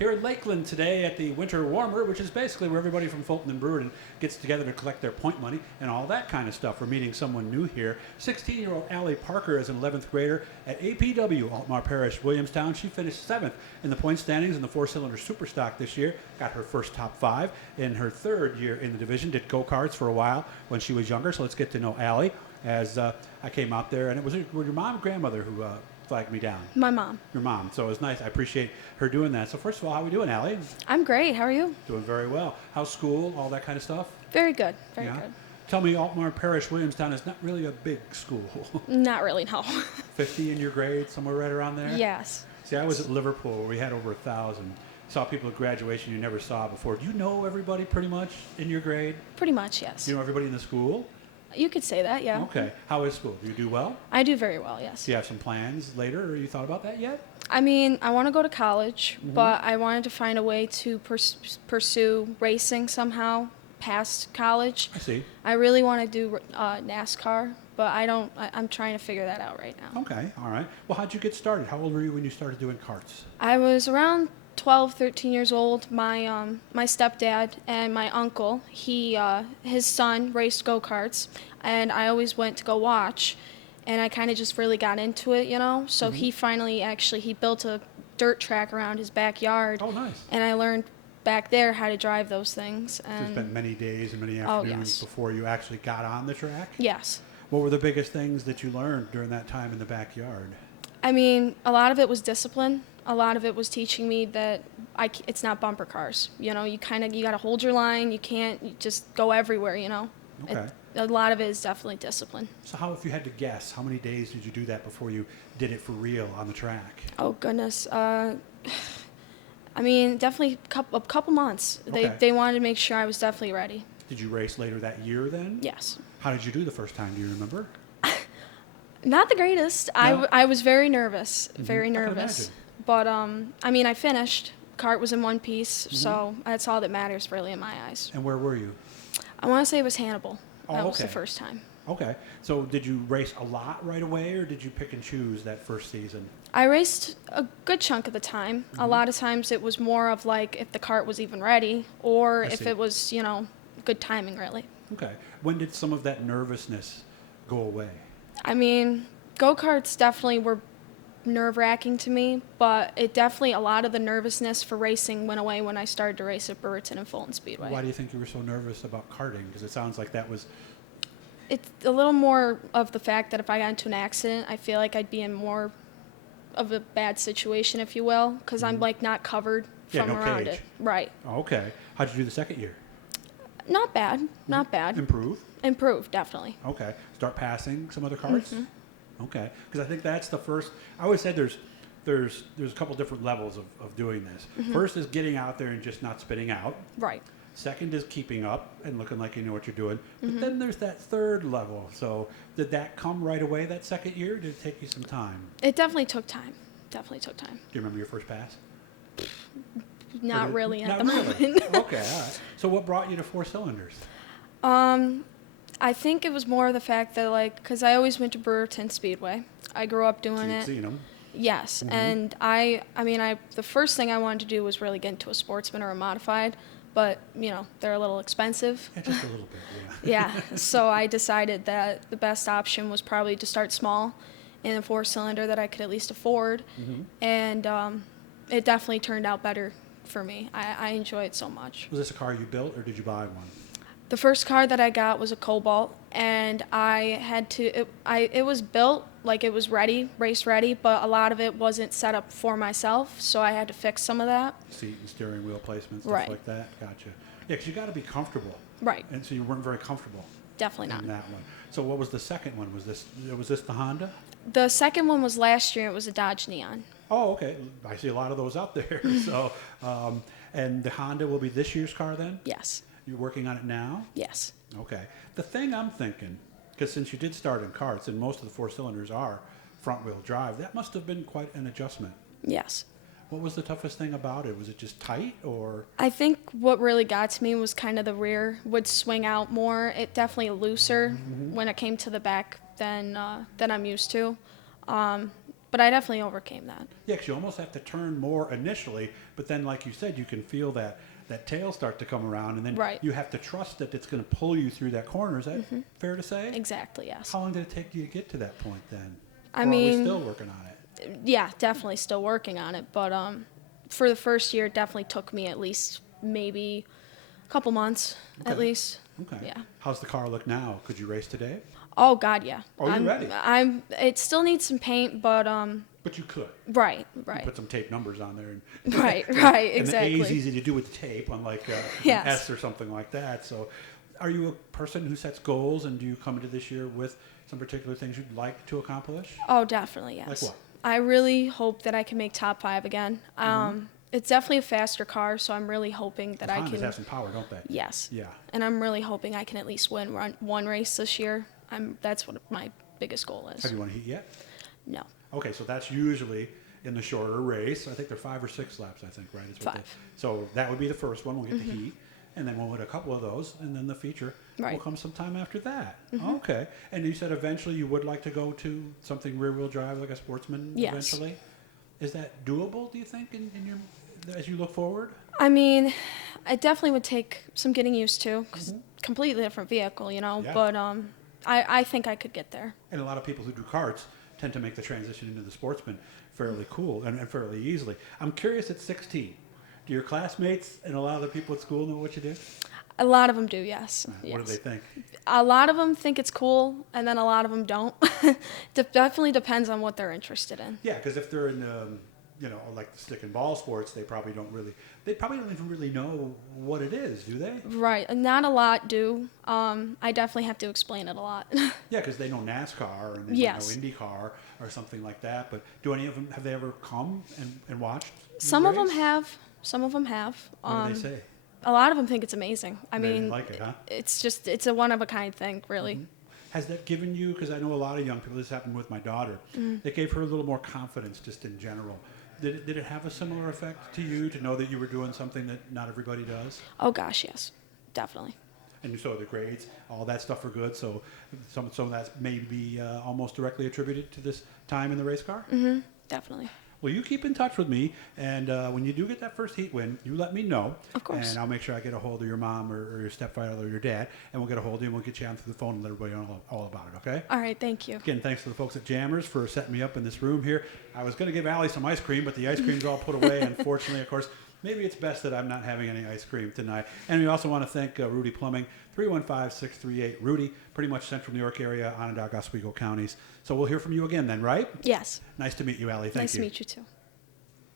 here in Lakeland today at the Winter Warmer, which is basically where everybody from Fulton and Brewerton gets together to collect their point money and all that kind of stuff. We're meeting someone new here. 16-year-old Allie Parker is an 11th grader at APW, Altmar Parish, Williamstown. She finished 7th in the point standings in the four-cylinder Superstock this year, got her first top 5 in her 3rd year in the division, did go-karts for a while when she was younger, so let's get to know Allie. As I came out there, and it was your mom and grandmother who flagged me down. My mom. Your mom. So it was nice. I appreciate her doing that. So first of all, how are we doing, Allie? I'm great. How are you? Doing very well. How's school? All that kind of stuff? Very good. Very good. Tell me, Altmar Parish, Williamstown is not really a big school. Not really, no. 50 in your grade, somewhere right around there? Yes. See, I was at Liverpool where we had over 1,000. Saw people at graduation you never saw before. Do you know everybody pretty much in your grade? Pretty much, yes. Do you know everybody in the school? You could say that, yeah. Okay. How is school? Do you do well? I do very well, yes. Do you have some plans later, or you thought about that yet? I mean, I want to go to college, but I wanted to find a way to pursue racing somehow past college. I see. I really want to do NASCAR, but I'm trying to figure that out right now. Okay, all right. Well, how'd you get started? How old were you when you started doing karts? I was around 12, 13 years old. My stepdad and my uncle, his son raced go-karts, and I always went to go watch, and I kind of just really got into it, you know. So he finally he built a dirt track around his backyard. Oh, nice. And I learned back there how to drive those things. And So you spent many days and many afternoons before you actually got on the track? Yes. What were the biggest things that you learned during that time in the backyard? I mean, a lot of it was discipline. A lot of it was teaching me that it's not bumper cars. You know, you got to hold your line. You can't just go everywhere, you know. Okay. A lot of it is definitely discipline. So how, if you had to guess, how many days did you do that before you did it for real on the track? Oh, goodness. I mean, definitely a couple months. Okay. They wanted to make sure I was definitely ready. Did you race later that year then? Yes. How did you do the first time? Do you remember? Not the greatest. No? I was very nervous, very I can nervous. imagine. But, I mean, I finished. Kart was in one piece, so that's all that matters really in my eyes. And where were you? I want to say it was Hannibal. Oh, That was the okay. first time. Okay. So did you race a lot right away, or did you pick and choose that first season? I raced a good chunk of the time. A lot of times it was more of like if the kart was even ready or I if see. it was, you know, good timing really. Okay. When did some of that nervousness go away? I mean, go-karts definitely were nerve-wracking to me, but a lot of the nervousness for racing went away when I started to race at Brewerton and Fulton Speedway. Why do you think you were so nervous about karting? Because it sounds like that was... It's a little more of the fact that if I got into an accident, I feel like I'd be in more of a bad situation, if you will, because I'm like not covered Yeah, from no around cage. it. Right. Oh, okay. How'd you do the second year? Not bad. Not bad. Improve? Improved, definitely. Okay. Start passing some other karts? Okay. Because I think that's the first... I always said there's a couple different levels of doing this. First is getting out there and just not spitting out. Right. Second is keeping up and looking like you know what you're doing. But then there's that third level. So did that come right away that second year, or did it take you some time? It definitely took time. Definitely took time. Do you remember your first pass? Not really at the Not really? moment. Okay, all right. So what brought you to four cylinders? I think it was more the fact that, like, because I always went to Brewerton Speedway. I grew up doing You'd it. seen them. Yes, and I mean, the first thing I wanted to do was really get into a sportsman or a modified, but, you know, they're a little expensive. Yeah, just a little bit, yeah. Yeah, so I decided that the best option was probably to start small in a four-cylinder that I could at least afford, and it definitely turned out better for me. I enjoy it so much. Was this a car you built, or did you buy one? The first car that I got was a Cobalt, and I had to, it was built like it was ready, race ready, but a lot of it wasn't set up for myself, so I had to fix some of that. Seat and steering wheel placement, stuff Right. like that? Gotcha. Yeah, because you got to be comfortable. Right, And so you weren't very comfortable definitely in not. that one. So what was the second one? Was this the Honda? The second one was last year. It was a Dodge Neon. Oh, okay. I see a lot of those out there. So, and the Honda will be this year's car then? Yes, You're working on it now? yes. Okay. The thing I'm thinking, because since you did start in karts and most of the four cylinders are front-wheel drive, that must have been quite an adjustment. Yes. What was the toughest thing about it? Was it just tight, or? I think what really got to me was kind of the rear would swing out more. It definitely looser when it came to the back than I'm used to. but I definitely overcame that. Yeah, because you almost have to turn more initially, but then, like you said, you can feel that tail start to come around, and then Right. you have to trust that it's going to pull you through that corner. Is that fair to say? Exactly, yes. How long did it take you to get to that point then? I Or are mean, we still working on it? Yeah, definitely still working on it, but for the first year, it definitely took me at least maybe a couple months at Okay. least. Okay. Yeah. How's the car look now? Could you race today? Oh God, yeah. Oh, you're ready. It still needs some paint, but But you could. right. Put some tape numbers on there. Right, And exactly. the A is easy to do with the tape, unlike Yes. an S or something like that. So, are you a person who sets goals, and do you come into this year with some particular things you'd like to accomplish? Oh, definitely, yes. Like what? I really hope that I can make top 5 again. It's definitely a faster car, so I'm really hoping that I Hondas can. have some power, don't they? Yes. Yeah. And I'm really hoping I can at least win one race this year. That's what my biggest goal is. Have you won a heat yet? No. Okay, so that's usually in the shorter race. I think they're 5 or 6 laps, I think, right? Is what 5. So that would be the first one. We'll get the heat, and then we'll win a couple of those, and then the feature will Right. come sometime after that. Okay. And you said eventually you would like to go to something rear-wheel drive, like a Sportsman Yes. eventually? Is that doable, do you think, in your as you look forward? I mean, it definitely would take some getting used to, because completely different vehicle, you know. Yeah. But I think I could get there. And a lot of people who do karts tend to make the transition into the Sportsman fairly cool and fairly easily. I'm curious, at 16, do your classmates and a lot of the people at school know what you do? A lot of them do, yes. What do they think? A lot of them think it's cool, and then a lot of them don't. Definitely depends on what they're interested in. Yeah, because if they're in, like the stick and ball sports, they probably don't even really know what it is, do they? Right. Not a lot do. I definitely have to explain it a lot. Yeah, because they know NASCAR and they Yes. know IndyCar or something like that. But do any of them, have they ever come and watched? the Some of them race? have. Some of them have. What do they say? A lot of them think it's amazing. I They mean, like it, huh? it's a one of a kind thing, really. Has that given you, because I know a lot of young people, this happened with my daughter, it gave her a little more confidence just in general. Did it have a similar effect to you to know that you were doing something that not everybody does? Oh gosh, yes, definitely. And so the grades, all that stuff are good. So some of that's maybe almost directly attributed to this time in the race car. Definitely. Well, you keep in touch with me, and when you do get that first heat win, you let me know. Of course. And I'll make sure I get a hold of your mom or your stepfather or your dad, and we'll get a hold of you, and we'll get you on through the phone and let everybody know all about it, okay? All right, thank you. Again, thanks to the folks at Jammers for setting me up in this room here. I was going to give Allie some ice cream, but the ice cream's all put away, unfortunately, of course. Maybe it's best that I'm not having any ice cream tonight. And we also want to thank Rudy Plumbing, 315-638-RUDY, pretty much central New York area, Onondaga, Oswego counties. So we'll hear from you again then, right? Yes. Nice to meet you, Allie. Thank Nice you. to meet you too.